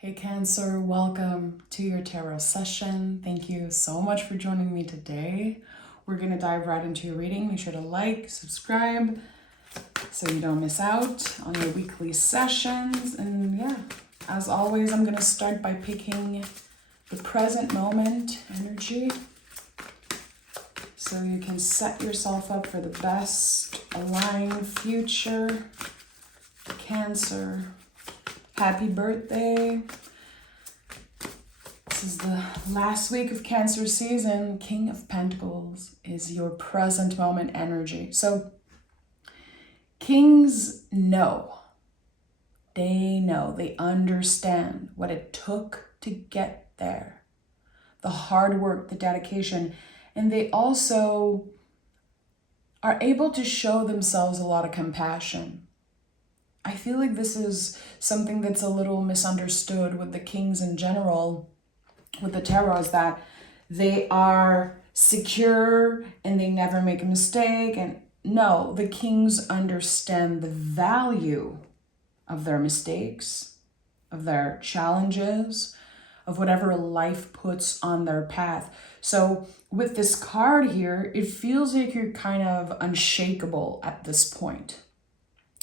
Hey Cancer, welcome to your tarot session. Thank you so much for joining me today. We're going to dive right into your reading. Make sure to like, subscribe, so you don't miss out on your weekly sessions. And yeah, as always, I'm going to start by picking the present moment energy, so you can set yourself up for the best aligned future. Cancer, happy birthday. This is the last week of Cancer season. King of Pentacles is your present moment energy. So kings know. They understand what it took to get there. The hard work, the dedication, and they also are able to show themselves a lot of compassion. I feel like this is something that's a little misunderstood with the kings in general, with the tarot, is that they are secure and they never make a mistake. And no, the kings understand the value of their mistakes, of their challenges, of whatever life puts on their path. So with this card here, it feels like you're kind of unshakable at this point,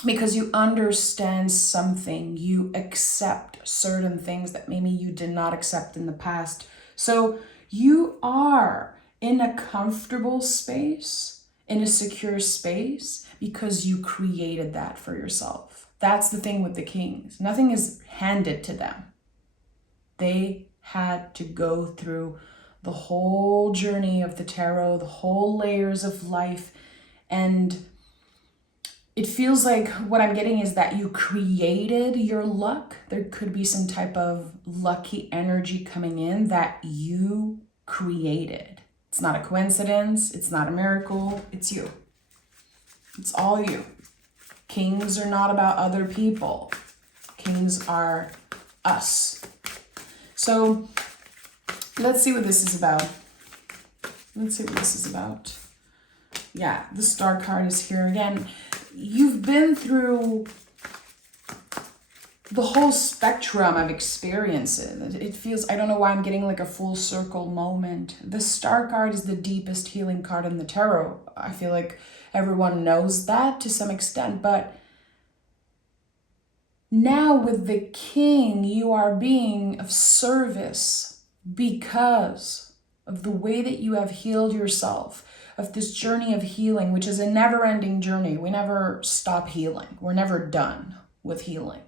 because you understand something, you accept certain things that maybe you did not accept in the past. So you are in a comfortable space, in a secure space, because you created that for yourself. That's the thing with the kings. Nothing is handed to them. They had to go through the whole journey of the tarot, the whole layers of life, and it feels like what I'm getting is that you created your luck. There could be some type of lucky energy coming in that you created. It's not a coincidence. It's not a miracle. It's you. It's all you. Kings are not about other people. Kings are us. So let's see what this is about. Yeah, the Star card is here again. You've been through the whole spectrum of experiences. It feels, I don't know why I'm getting like a full circle moment. The Star card is the deepest healing card in the tarot. I feel like everyone knows that to some extent, but now with the King, you are being of service because of the way that you have healed yourself, of this journey of healing, which is a never-ending journey. We never stop healing. We're never done with healing.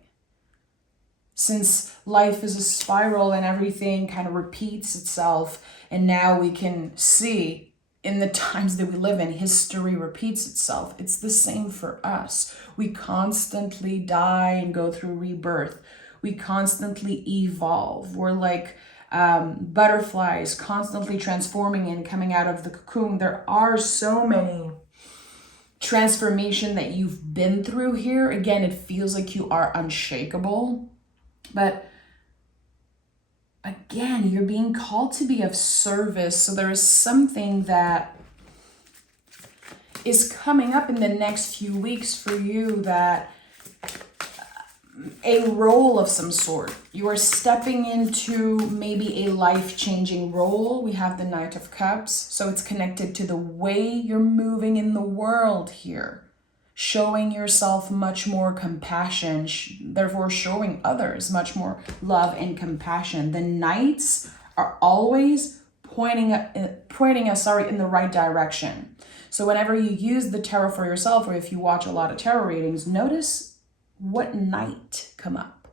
Since life is a spiral and everything kind of repeats itself, and now we can see in the times that we live in, history repeats itself. It's the same for us. We constantly die and go through rebirth. We constantly evolve. We're like butterflies constantly transforming and coming out of the cocoon. There are so many transformation that you've been through here. Again, it feels like you are unshakable, but again, you're being called to be of service. So there is something that is coming up in the next few weeks for you, that a role of some sort. You are stepping into maybe a life-changing role. We have the Knight of Cups, so it's connected to the way you're moving in the world here, showing yourself much more compassion, therefore showing others much more love and compassion. The Knights are always pointing us in the right direction. So whenever you use the tarot for yourself, or if you watch a lot of tarot readings, notice what knight come up,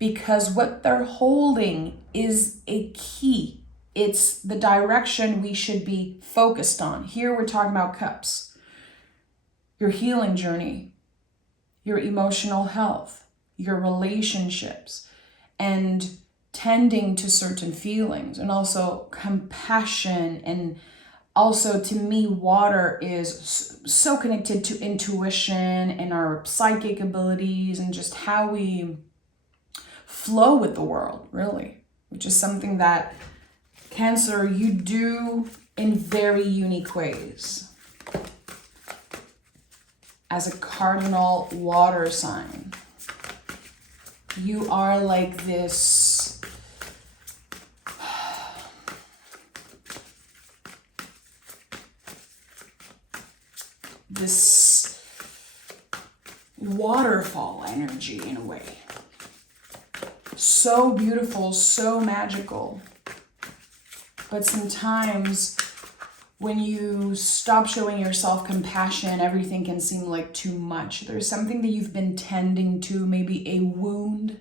because what they're holding is a key. It's the direction we should be focused on. Here we're talking about cups, your healing journey, your emotional health, your relationships, and tending to certain feelings, and also compassion. And also, to me, water is so connected to intuition and our psychic abilities and just how we flow with the world, really, which is something that Cancer, you do in very unique ways as a cardinal water sign. You are like this waterfall energy in a way. So beautiful, so magical. But sometimes when you stop showing yourself compassion, everything can seem like too much. There's something that you've been tending to, maybe a wound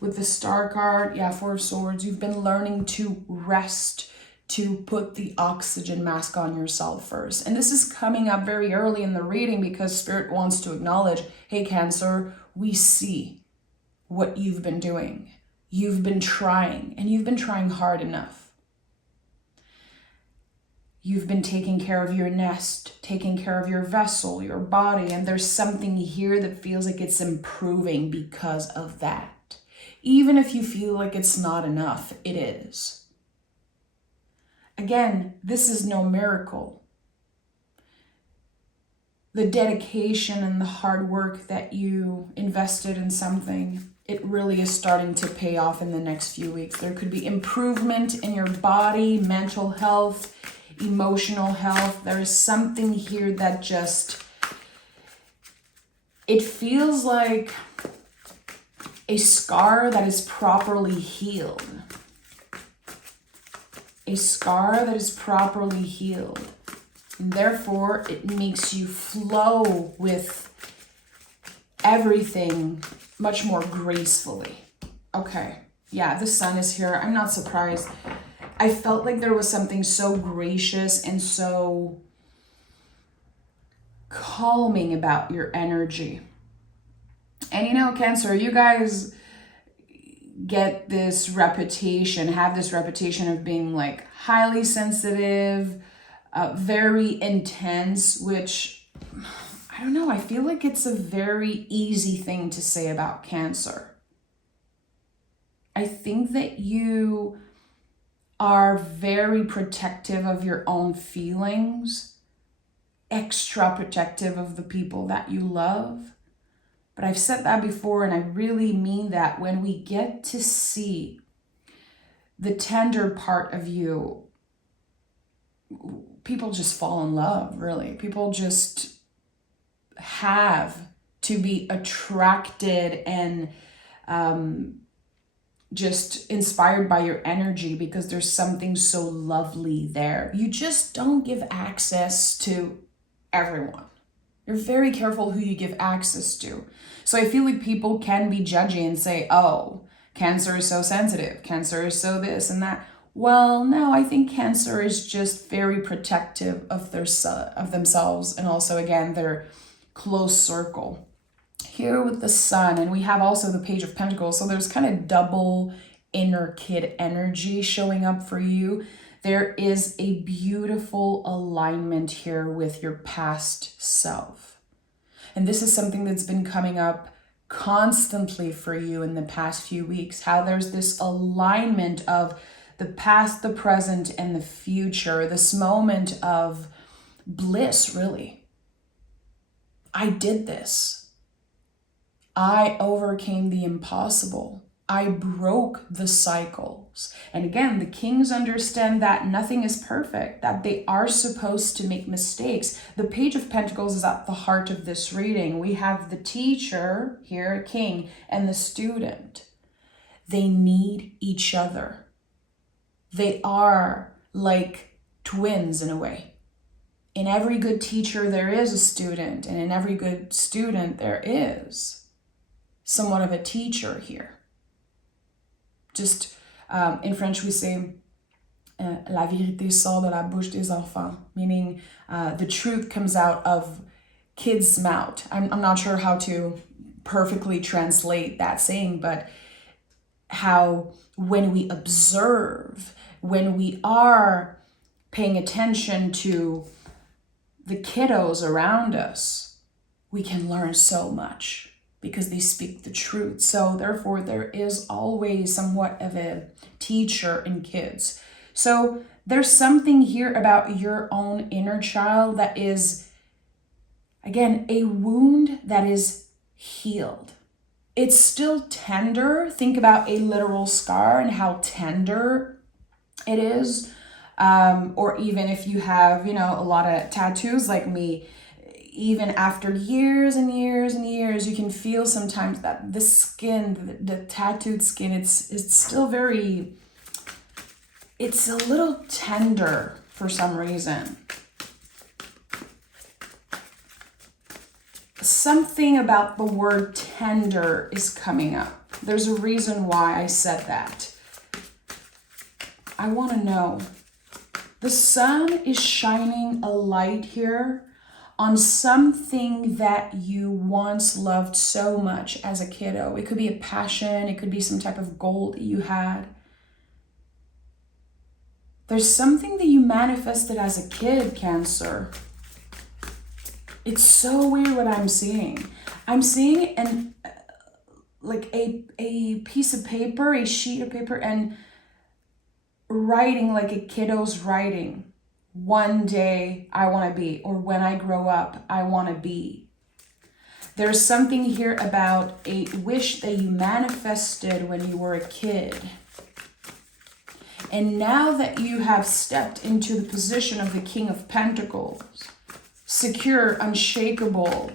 with the Star card. Yeah, Four of Swords. You've been learning to rest, to put the oxygen mask on yourself first. And this is coming up very early in the reading because Spirit wants to acknowledge, hey, Cancer, we see what you've been doing. You've been trying, and you've been trying hard enough. You've been taking care of your nest, taking care of your vessel, your body, and there's something here that feels like it's improving because of that. Even if you feel like it's not enough, it is. Again, this is no miracle. The dedication and the hard work that you invested in something, it really is starting to pay off in the next few weeks. There could be improvement in your body, mental health, emotional health. There is something here that just, it feels like a scar that is properly healed. A scar that is properly healed. And therefore, it makes you flow with everything much more gracefully. Okay, yeah, the sun is here. I'm not surprised. I felt like there was something so gracious and so calming about your energy. And you know, Cancer, you guys get this reputation, have this reputation of being like highly sensitive, very intense, which, I don't know, I feel like it's a very easy thing to say about Cancer. I think that you are very protective of your own feelings, extra protective of the people that you love. But I've said that before, and I really mean that. When we get to see the tender part of you, people just fall in love, really. People just have to be attracted and just inspired by your energy because there's something so lovely there. You just don't give access to everyone. You're very careful who you give access to. So I feel like people can be judgy and say, oh, Cancer is so sensitive. Cancer is so this and that. Well, no, I think Cancer is just very protective of themselves and also, again, their close circle. Here with the sun, and we have also the Page of Pentacles, so there's kind of double inner kid energy showing up for you. There is a beautiful alignment here with your past self. And this is something that's been coming up constantly for you in the past few weeks, how there's this alignment of the past, the present, and the future, this moment of bliss, really. I did this. I overcame the impossible. I broke the cycles. And again, the kings understand that nothing is perfect, that they are supposed to make mistakes. The Page of Pentacles is at the heart of this reading. We have the teacher here, a king, and the student. They need each other. They are like twins in a way. In every good teacher, there is a student, and in every good student, there is somewhat of a teacher here. Just in French, we say, la vérité sort de la bouche des enfants, meaning the truth comes out of kids' mouth. I'm not sure how to perfectly translate that saying, but how when we observe, when we are paying attention to the kiddos around us, we can learn so much because they speak the truth. So therefore, there is always somewhat of a teacher in kids. So there's something here about your own inner child that is, again, a wound that is healed. it's still tender. Think about a literal scar and how tender it is. Or even if you have, a lot of tattoos like me, even after years and years and years, you can feel sometimes that the skin, the tattooed skin, it's still very, it's a little tender for some reason. Something about the word tender is coming up. There's a reason why I said that. I want to know. The sun is shining a light here on something that you once loved so much as a kiddo. It could be a passion. It could be some type of goal that you had. There's something that you manifested as a kid, Cancer. It's so weird what I'm seeing. I'm seeing a piece of paper, a sheet of paper, and writing like a kiddo's writing. One day I want to be, or when I grow up, I want to be. There's something here about a wish that you manifested when you were a kid. And now that you have stepped into the position of the King of Pentacles, secure, unshakable,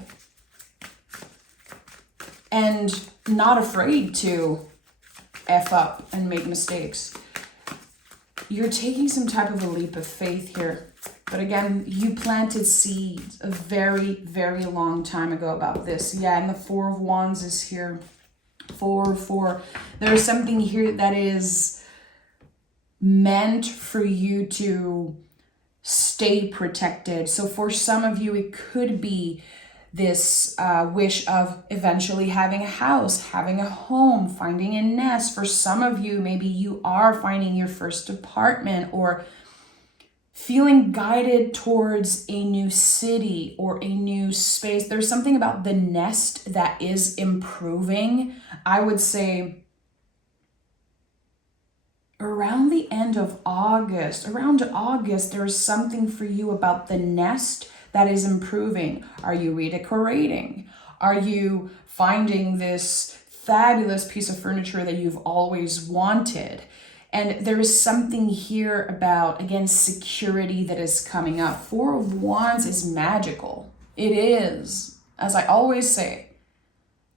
and not afraid to F up and make mistakes, you're taking some type of a leap of faith here. But again, you planted seeds a very, very long time ago about this. Yeah, and the Four of Wands is here. 4. There's something here that is meant for you to stay protected. So for some of you, it could be this wish of eventually having a house, having a home, finding a nest. For some of you, maybe you are finding your first apartment or feeling guided towards a new city or a new space. There's something about the nest that is improving. I would say around the end of August, there's something for you about the nest that is improving. Are you redecorating? Are you finding this fabulous piece of furniture that you've always wanted? And there is something here about, again, security that is coming up. 4 of Wands is magical. It is, as I always say,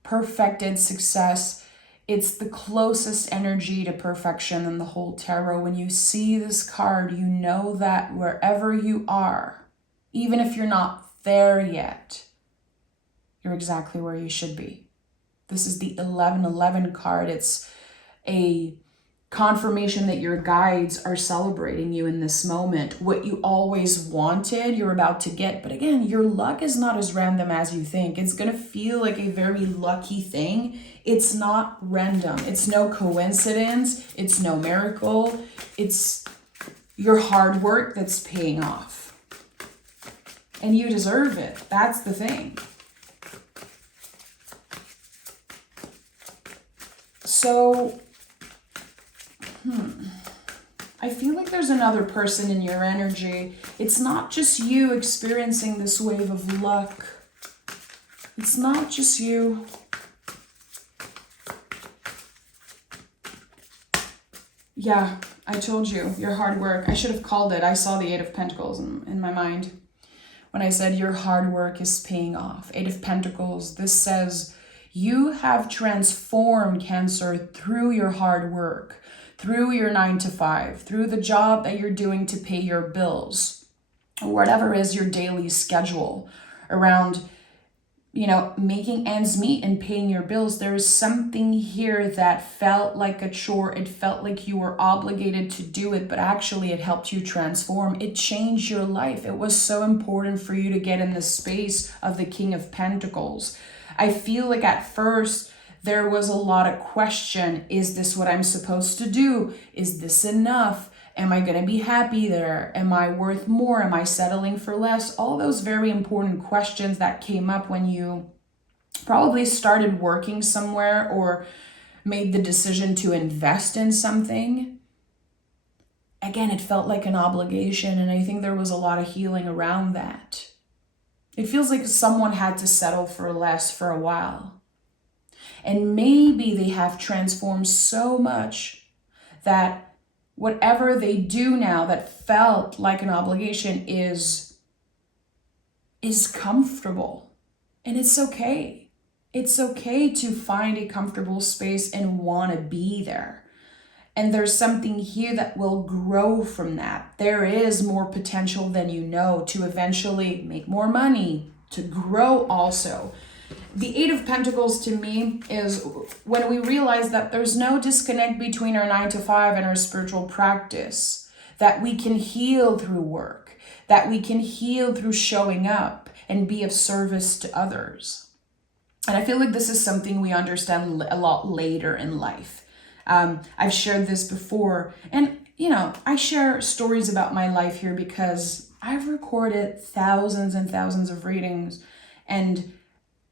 perfected success. It's the closest energy to perfection in the whole tarot. When you see this card, you know that wherever you are, even if you're not there yet, you're exactly where you should be. This is the 1111 card. It's a confirmation that your guides are celebrating you in this moment. What you always wanted, you're about to get. But again, your luck is not as random as you think. It's going to feel like a very lucky thing. It's not random. It's no coincidence. It's no miracle. It's your hard work that's paying off. And you deserve it. That's the thing. So, I feel like there's another person in your energy. It's not just you experiencing this wave of luck. It's not just you. Yeah, I told you, your hard work. I should have called it. I saw the 8 of Pentacles in my mind when I said your hard work is paying off. 8 of Pentacles, this says you have transformed, Cancer, through your hard work, through your 9 to 5, through the job that you're doing to pay your bills, or whatever is your daily schedule around, making ends meet and paying your bills. There is something here that felt like a chore. It felt like you were obligated to do it, but actually it helped you transform. It changed your life. It was so important for you to get in the space of the King of Pentacles. I feel like at first there was a lot of question. Is this what I'm supposed to do? Is this enough? Am I going to be happy there? Am I worth more? Am I settling for less? All those very important questions that came up when you probably started working somewhere or made the decision to invest in something. Again, it felt like an obligation, and I think there was a lot of healing around that. It feels like someone had to settle for less for a while. And maybe they have transformed so much that whatever they do now that felt like an obligation is comfortable. And it's okay. It's okay to find a comfortable space and want to be there. And there's something here that will grow from that. There is more potential than you know to eventually make more money, to grow also. The Eight of Pentacles to me is when we realize that there's no disconnect between our 9 to 5 and our spiritual practice, that we can heal through work, that we can heal through showing up and be of service to others. And I feel like this is something we understand a lot later in life. I've shared this before, and I share stories about my life here because I've recorded thousands and thousands of readings, and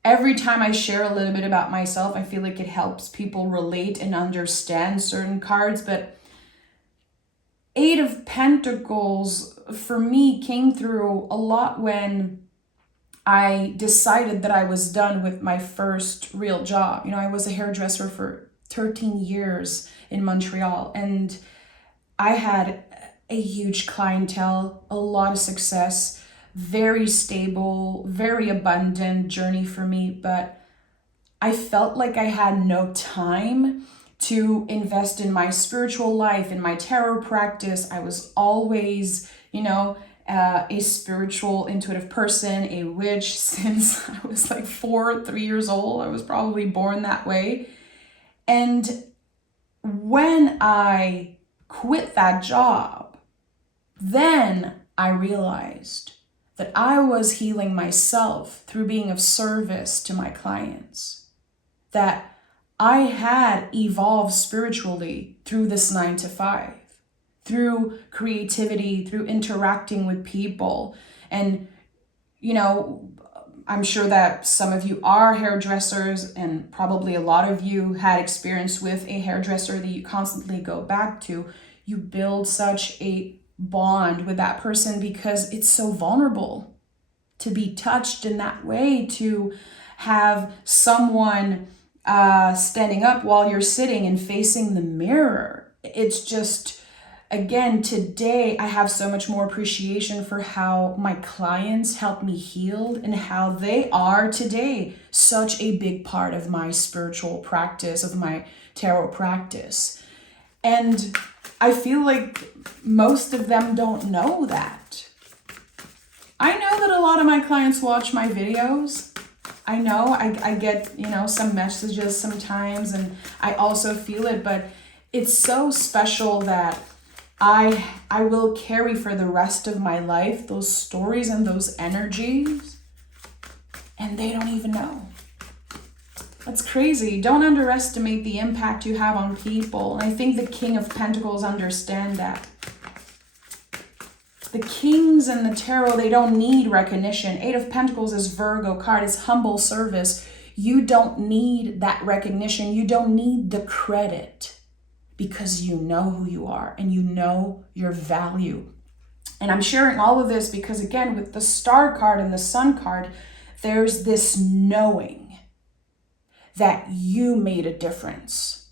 every time I share a little bit about myself, I feel like it helps people relate and understand certain cards. But Eight of Pentacles for me came through a lot when I decided that I was done with my first real job. I was a hairdresser for 13 years in Montreal, and I had a huge clientele, a lot of success, very stable, very abundant journey for me, but I felt like I had no time to invest in my spiritual life, in my tarot practice. I was always, a spiritual, intuitive person, a witch since I was like 3 years old. I was probably born that way. And when I quit that job, then I realized that I was healing myself through being of service to my clients, that I had evolved spiritually through this 9 to 5, through creativity, through interacting with people. And, I'm sure that some of you are hairdressers, and probably a lot of you had experience with a hairdresser that you constantly go back to. You build such a bond with that person because it's so vulnerable to be touched in that way, to have someone standing up while you're sitting and facing the mirror. It's just, again, today I have so much more appreciation for how my clients help me heal and how they are today such a big part of my spiritual practice, of my tarot practice. And I feel like most of them don't know that. I know that a lot of my clients watch my videos. I know I get, some messages sometimes, and I also feel it, but it's so special that I will carry for the rest of my life those stories and those energies, and they don't even know. That's crazy. Don't underestimate the impact you have on people. And I think the King of Pentacles understand that. The kings and the tarot, they don't need recognition. Eight of Pentacles is Virgo card. It's humble service. You don't need that recognition. You don't need the credit because you know who you are and you know your value. And I'm sharing all of this because, again, with the Star card and the Sun card, there's this knowing that you made a difference.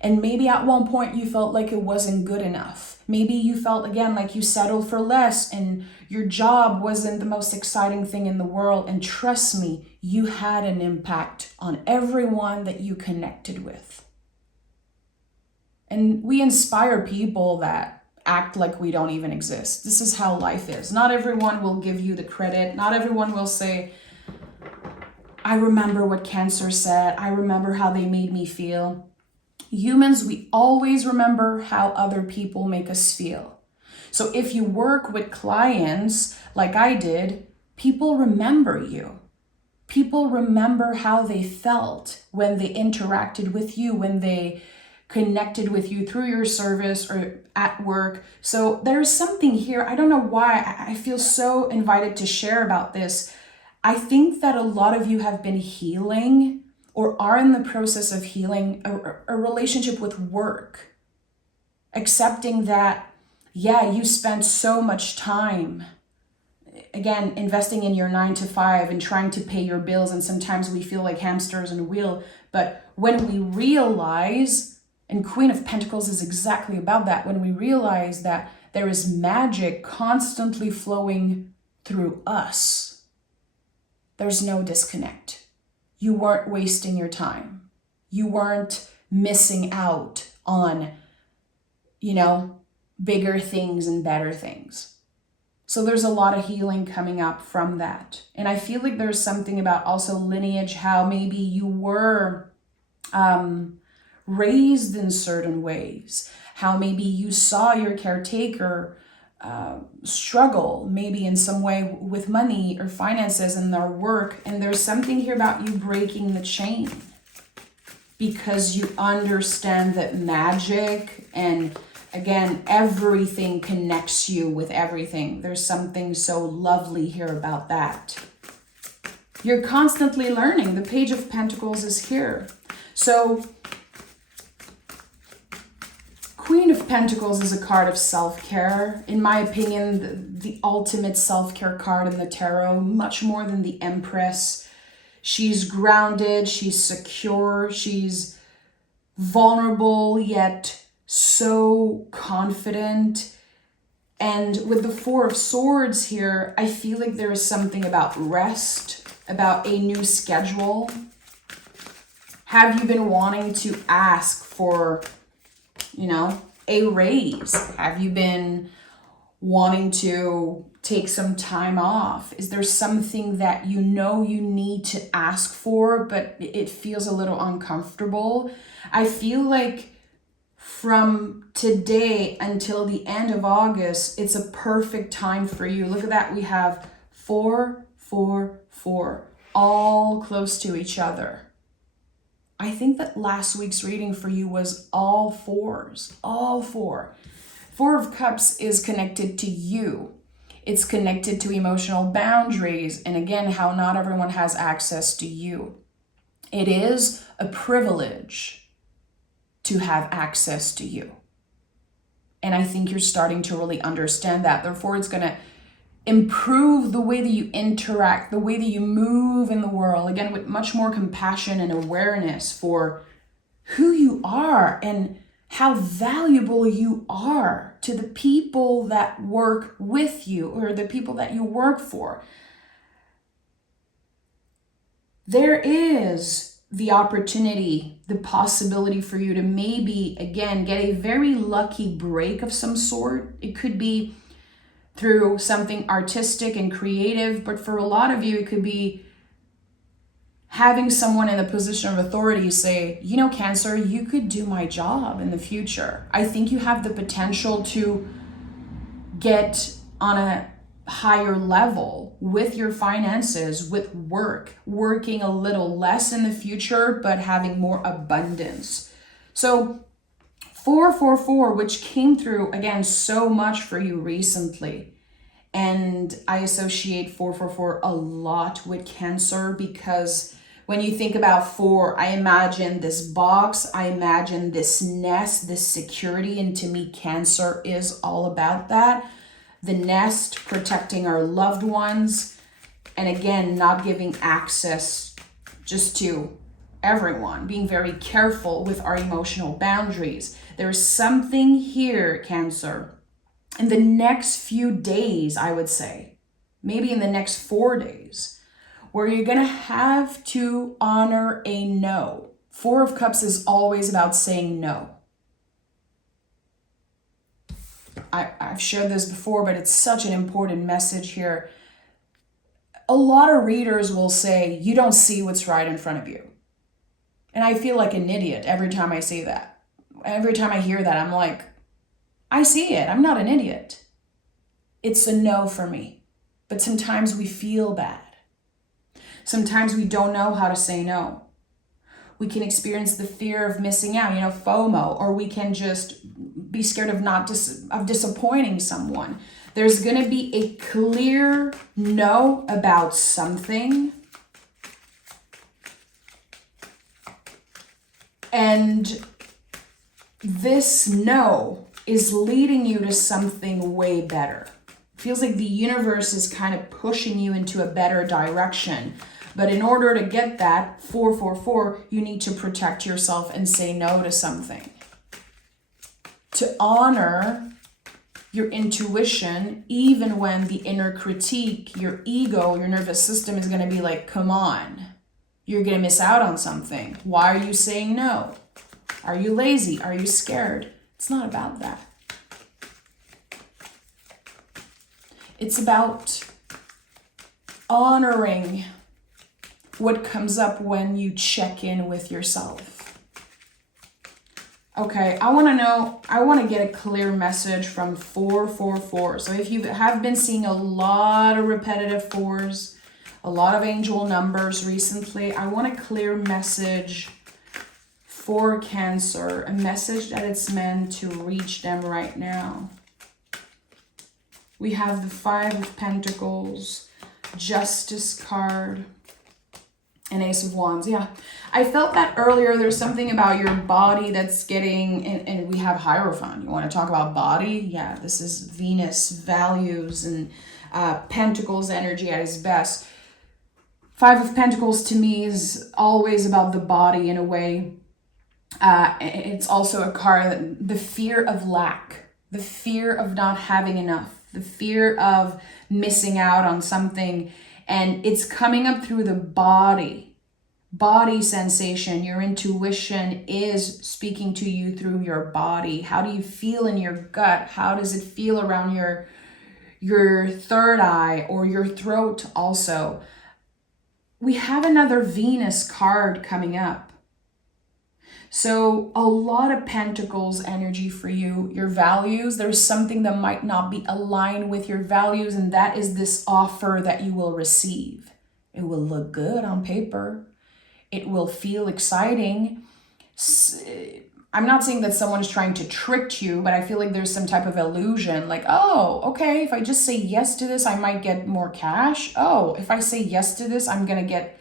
And maybe at one point you felt like it wasn't good enough. Maybe you felt, again, like you settled for less and your job wasn't the most exciting thing in the world. And trust me, you had an impact on everyone that you connected with. And we inspire people that act like we don't even exist. This is how life is. Not everyone will give you the credit. Not everyone will say, I remember what cancer said. I remember how they made me feel. Humans, we always remember how other people make us feel. So if you work with clients like I did, people remember you. People remember how they felt when they interacted with you, when they connected with you through your service or at work. So there's something here. I don't know why I feel so invited to share about this. I think that a lot of you have been healing or are in the process of healing a relationship with work. Accepting that, yeah, you spent so much time again, investing in your 9 to 5 and trying to pay your bills. And sometimes we feel like hamsters in a wheel. But when we realize, and Queen of Pentacles is exactly about that, when we realize that there is magic constantly flowing through us, there's no disconnect. You weren't wasting your time. You weren't missing out on, bigger things and better things. So there's a lot of healing coming up from that. And I feel like there's something about also lineage, how maybe you were raised in certain ways, how maybe you saw your caretaker struggle maybe in some way with money or finances and their work. And there's something here about you breaking the chain because you understand that magic and, again, everything connects you with everything. There's something so lovely here about that. You're constantly learning. The Page of Pentacles is here. So Queen of Pentacles is a card of self-care. In my opinion, the ultimate self-care card in the tarot, much more than the Empress. She's grounded, she's secure, she's vulnerable, yet so confident. And with the Four of Swords here, I feel like there is something about rest, about a new schedule. Have you been wanting to ask for, a raise? Have you been wanting to take some time off? Is there something that you need to ask for, but it feels a little uncomfortable? I feel like from today until the end of August, it's a perfect time for you. Look at that. We have 4, 4, 4, all close to each other. I think that last week's reading for you was all 4s, all 4. 4 of Cups is connected to you. It's connected to emotional boundaries. And again, how not everyone has access to you. It is a privilege to have access to you. And I think you're starting to really understand that. Therefore, it's going to improve the way that you interact, the way that you move in the world, again, with much more compassion and awareness for who you are and how valuable you are to the people that work with you or the people that you work for. There is the opportunity, the possibility for you to maybe, again, get a very lucky break of some sort. It could be through something artistic and creative, but for a lot of you, it could be having someone in a position of authority say, Cancer, you could do my job in the future. I think you have the potential to get on a higher level with your finances, with work, working a little less in the future, but having more abundance. So 444, which came through, again, so much for you recently. And I associate 444 a lot with Cancer because when you think about 4, I imagine this box, I imagine this nest, this security. And to me, Cancer is all about that. The nest, protecting our loved ones. And again, not giving access just to everyone, being very careful with our emotional boundaries. There's something here, Cancer, in the next few days, I would say, maybe in the next 4 days, where you're going to have to honor a no. 4 of Cups is always about saying no. I've shared this before, but it's such an important message here. A lot of readers will say, you don't see what's right in front of you. And I feel like an idiot every time I say that. Every time I hear that, I'm like, I see it. I'm not an idiot. It's a no for me. But sometimes we feel bad. Sometimes we don't know how to say no. We can experience the fear of missing out, FOMO, or we can just be scared of disappointing someone. There's going to be a clear no about something. And this no is leading you to something way better. Feels like the universe is kind of pushing you into a better direction. But in order to get that, 444, you need to protect yourself and say no to something. To honor your intuition, even when the inner critique, your ego, your nervous system is going to be like, come on, you're going to miss out on something. Why are you saying no? Are you lazy? Are you scared? It's not about that. It's about honoring what comes up when you check in with yourself. Okay, I want to get a clear message from 444. So if you have been seeing a lot of repetitive fours, a lot of angel numbers recently, I want a clear message for Cancer, a message that it's meant to reach them right now. We have the 5 of Pentacles, Justice card, and Ace of Wands. Yeah, I felt that earlier. There's something about your body that's getting, and we have Hierophant. You want to talk about body? Yeah, this is Venus, values, and Pentacles energy at its best. 5 of Pentacles to me is always about the body in a way. It's also a card, the fear of lack, the fear of not having enough, the fear of missing out on something. And it's coming up through the body sensation. Your intuition is speaking to you through your body. How do you feel in your gut? How does it feel around your third eye or your throat also? We have another Venus card coming up. So a lot of Pentacles energy for you, your values. There's something that might not be aligned with your values, and that is this offer that you will receive. It will look good on paper. It will feel exciting. I'm not saying that someone is trying to trick you, but I feel like there's some type of illusion. Like, oh, okay, if I just say yes to this, I might get more cash. Oh, if I say yes to this, I'm going to get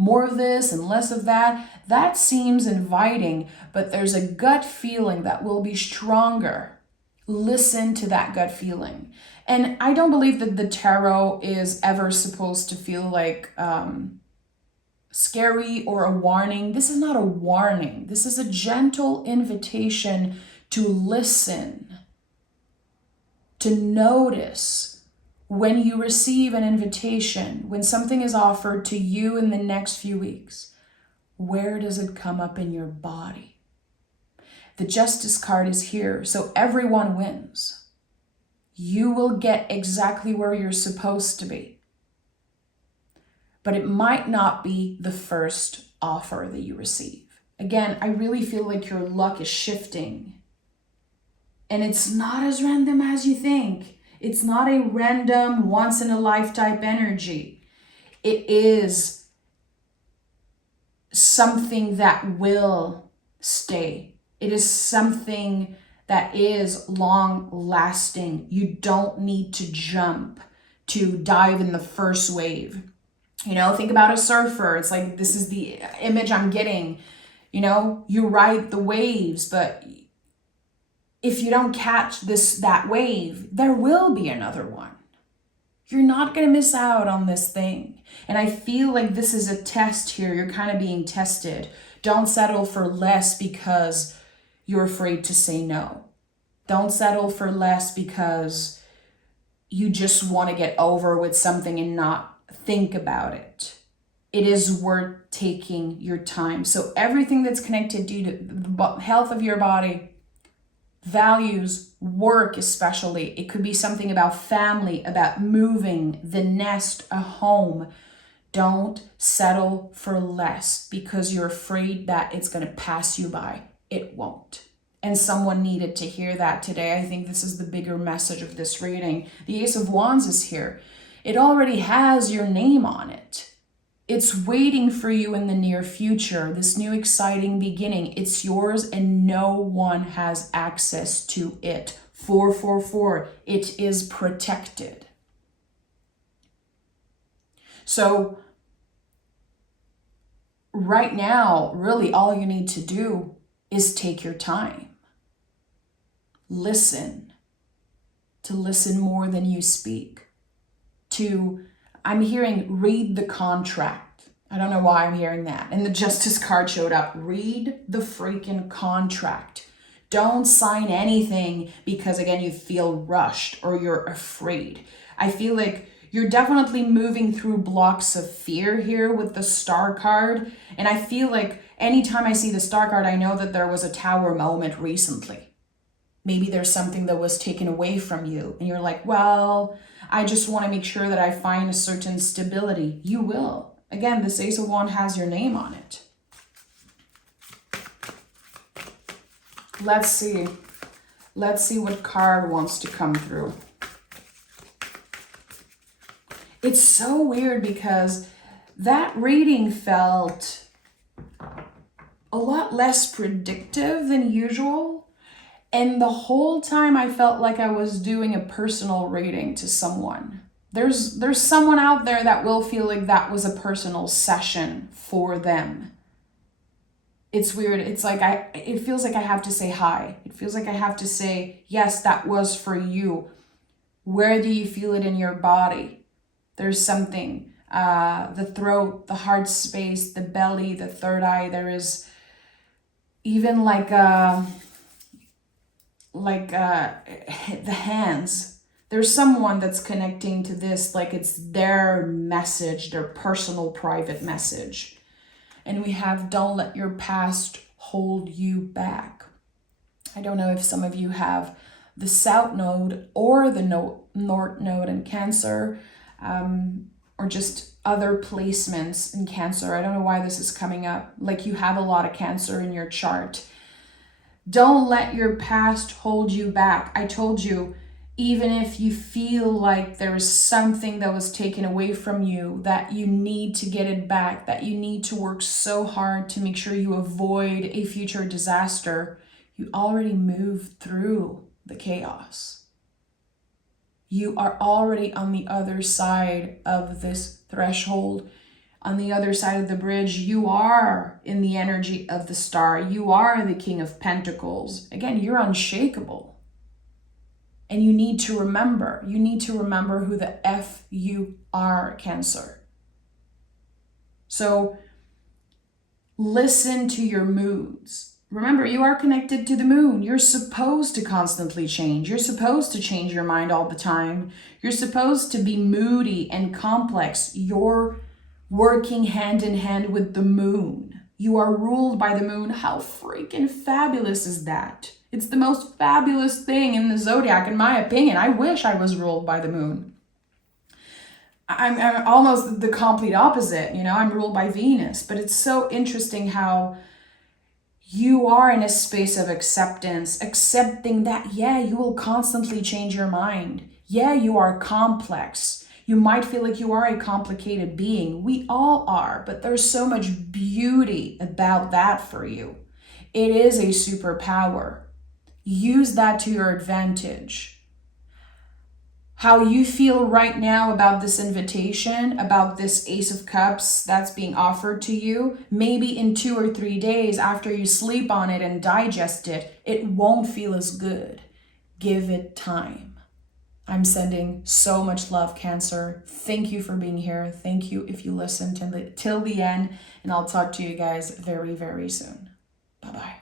more of this and less of that. That seems inviting, but there's a gut feeling that will be stronger. Listen to that gut feeling. And I don't believe that the tarot is ever supposed to feel like scary or a warning. This is not a warning. This is a gentle invitation to listen, to notice when you receive an invitation, when something is offered to you in the next few weeks. Where does it come up in your body? The Justice card is here, so everyone wins. You will get exactly where you're supposed to be. But it might not be the first offer that you receive. Again, I really feel like your luck is shifting. And it's not as random as you think. It's not a random, once-in-a-lifetime energy. It is something that will stay. It is something that is long-lasting. You don't need to jump to dive in the first wave. You know, think about a surfer. It's like, this is the image I'm getting. You know, you ride the waves, but if you don't catch that wave, there will be another one. You're not going to miss out on this thing. And I feel like this is a test here. You're kind of being tested. Don't settle for less because you're afraid to say no. Don't settle for less because you just want to get over with something and not think about it. It is worth taking your time. So everything that's connected to the health of your body, values, work especially. It could be something about family, about moving, the nest, a home. Don't settle for less because you're afraid that it's going to pass you by. It won't. And someone needed to hear that today. I think this is the bigger message of this reading. The Ace of Wands is here. It already has your name on it. It's waiting for you in the near future, this new exciting beginning. It's yours and no one has access to it. 444, it is protected. So right now, really all you need to do is take your time. Listen. to listen more than you speak, I'm hearing read the contract. I don't know why I'm hearing that. And the Justice card showed up. Read the freaking contract. Don't sign anything because, again, you feel rushed or you're afraid. I feel like you're definitely moving through blocks of fear here with the Star card. And I feel like anytime I see the Star card, I know that there was a Tower moment recently. Maybe there's something that was taken away from you. And you're like, well, I just want to make sure that I find a certain stability. You will. Again, this Ace of Wands has your name on it. Let's see. Let's see what card wants to come through. It's so weird because that reading felt a lot less predictive than usual. And the whole time I felt like I was doing a personal reading to someone. There's someone out there that will feel like that was a personal session for them. It's weird. It's like it feels like I have to say hi. It feels like I have to say, yes, that was for you. Where do you feel it in your body? There's something, the throat, the heart space, the belly, the third eye. There is even like the hands. There's someone that's connecting to this like it's their message, their personal private message. And we have don't let your past hold you back. I don't know if some of you have the South Node or the North Node in Cancer, or just other placements in Cancer. I don't know why this is coming up. Like you have a lot of Cancer in your chart. Don't let your past hold you back. I told you, even if you feel like there is something that was taken away from you, that you need to get it back, that you need to work so hard to make sure you avoid a future disaster, you already moved through the chaos. You are already on the other side of this threshold. On the other side of the bridge, you are in the energy of the Star. You are the King of Pentacles. Again, you're unshakable. And you need to remember who the F you are, Cancer. So listen to your moods. Remember, you are connected to the moon. You're supposed to constantly change. You're supposed to change your mind all the time. You're supposed to be moody and complex. You're working hand in hand with the moon. You are ruled by the moon. How freaking fabulous is that? It's the most fabulous thing in the zodiac, in my opinion. I wish I was ruled by the moon. I'm almost the complete opposite. I'm ruled by Venus. But it's so interesting how you are in a space of acceptance, accepting that, yeah, you will constantly change your mind. Yeah, you are complex. You might feel like you are a complicated being. We all are, but there's so much beauty about that for you. It is a superpower. Use that to your advantage. How you feel right now about this invitation, about this Ace of Cups that's being offered to you, maybe in 2 or 3 days after you sleep on it and digest it, it won't feel as good. Give it time. I'm sending so much love, Cancer. Thank you for being here. Thank you if you listened till the end, and I'll talk to you guys very, very soon. Bye-bye.